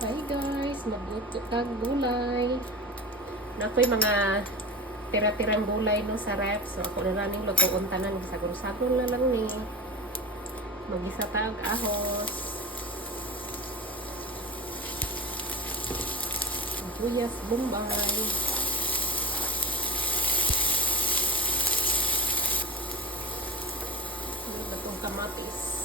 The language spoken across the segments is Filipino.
Hi guys, magluto tag gulay. Na ako'y mga tira-tirang gulay no sa ref. So ako na raning lutoon tanan sagol-sagol na lang ni. Magisa tag ahos. Sibuyas, bombay. Itong kamatis.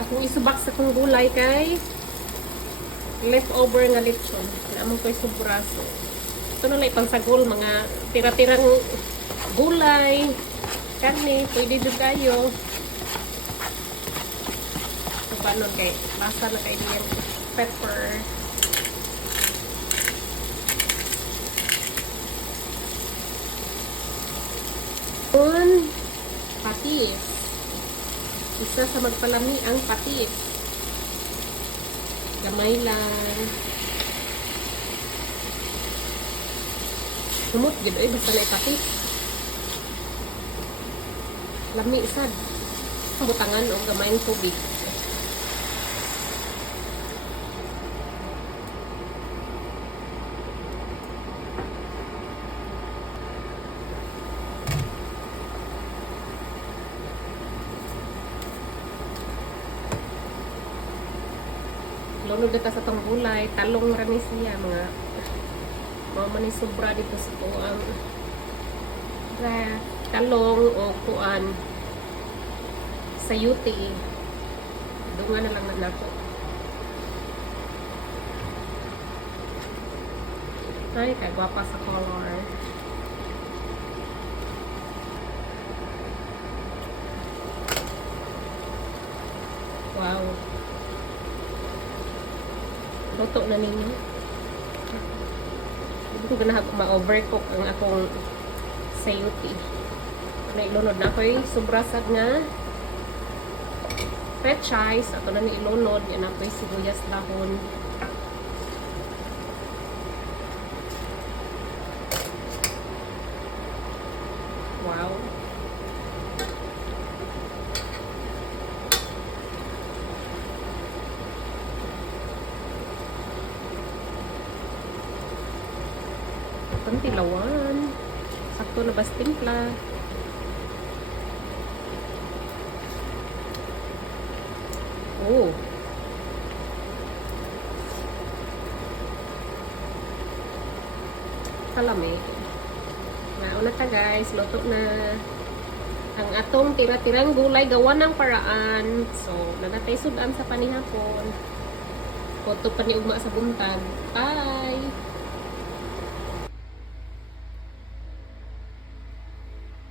Akong isubak sa kong gulay kay leftover nga lechon. Naamon ko'y sobraso. Ito na lang pangsagol, mga tira-tirang gulay, karne, pwede doon kayo. So, paano kay lasa na kayo yung pepper. Patis. Isa sa magpalami ang patis. Gamay lang. Humot gid ay basta na patis. Lami sad. Butangan o gamay ng tubig. Lunod dito sa tong gulay, talong rani siya mga man ni sobra dito sa tuang talong o kuan sayuti. Dunga na lang na nato. Ay, kagwapa sa color. Wow. Luto na ninyo. Hindi ko ganahan ma-overcook ang akong sayuti. Nailunod na ako'y sobrasad nga pechay. Ato na ni ilunod. Yan ako'y sibuyas dahon. Wow. Itong tilawan. Sakto na bas timpla. Oh. Kalami. Nauna ta guys. Luto na. Ang atong tira-tirang gulay gawa ng paraan. So, nanatay sudan sa panihapon. Koto pa ni ugma sa buntag. Bye!